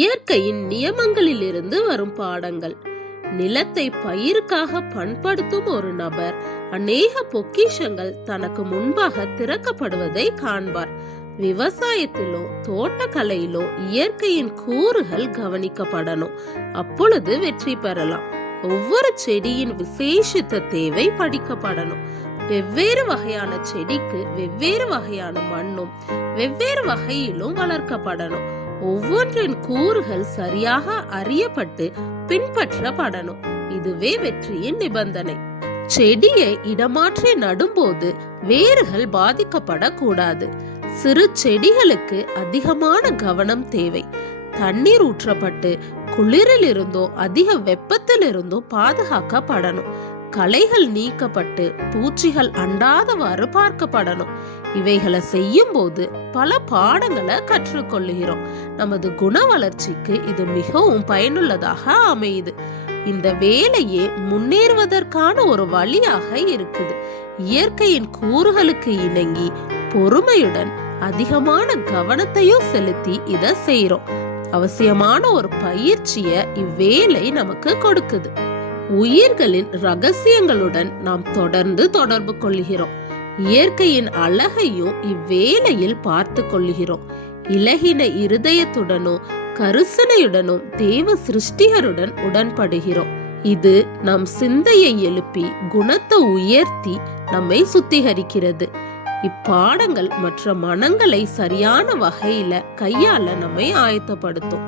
இயற்கையின் நியமங்களிலிருந்து வரும் பாடங்கள். நிலத்தை பயிருக்காக பண்படுத்தும் ஒரு நபர் அநேக பொக்கிஷங்கள் தனக்கு முன்பாக திறக்கப்படுவதை காண்பார். விவசாயத்திலோ தோட்டக்கலையிலோ இயற்கையின் கூறுகள் கவனிக்கப்படணும். அப்பொழுது வெற்றி பெறலாம். ஒவ்வொரு செடியின் விசேஷித்த தேவை படிக்கப்படணும். வெவ்வேறு வகையான செடிக்கு வெவ்வேறு வகையான மண்ணும் வெவ்வேறு வகையிலும் வளர்க்கப்படணும். ஒவ்வொன்றின் கூறுகள் சரியாக அறியப்பட்டு பின்பற்றப்படணும். இதுவே வெற்றியின் நிபந்தனை. செடியை இடமாற்றி நடும்போது வேர்கள் பாதிக்கப்படக்கூடாது. சிறு செடிகளுக்கு அதிகமான கவனம் தேவை. தண்ணீர் ஊற்றப்பட்டு குளிரில் இருந்தோ அதிக வெப்பத்தில் இருந்தோ பாதுகாக்கப்படணும். களைகள் நீக்கப்பட்டு பூச்சிகள் அண்டாதவாறு பார்க்கப்படணும். இவைகளை செய்யும் போது பல பாடங்களை கற்றுக்கொள்ளுகிறோம். நமது குண வளர்ச்சிக்கு இது மிகவும் பயனுள்ளதாக அமையுது. இந்த வேலையே முன்னேறுவதற்கான ஒரு வழியாக இருக்குது. இயற்கையின் கூறுகளுக்கு இணங்கி பொறுமையுடன் அதிகமான கவனத்தையும் செலுத்தி இதை செய்யறோம். அவசியமான ஒரு பயிற்சிய இவ்வேலை நமக்கு கொடுக்குது. உயிர்களின் ரகசியங்களுடன் நாம் தொடர்ந்து தொடர்பு கொள்கிறோம். இயற்கையின் அழகையும் இவ்வேளையில் பார்த்து கொள்கிறோம். இலகின இருதயத்துடனும் கருசனையுடனும் தேவ சிருஷ்டிகருடன் உடன்படுகிறோம். இது நம் சிந்தையை எழுப்பி குணத்தை உயர்த்தி நம்மை சுத்திகரிக்கிறது. இப்பாடங்கள் மற்ற மனங்களை சரியான வகையில கையாள நம்மை ஆயத்தப்படுத்தும்.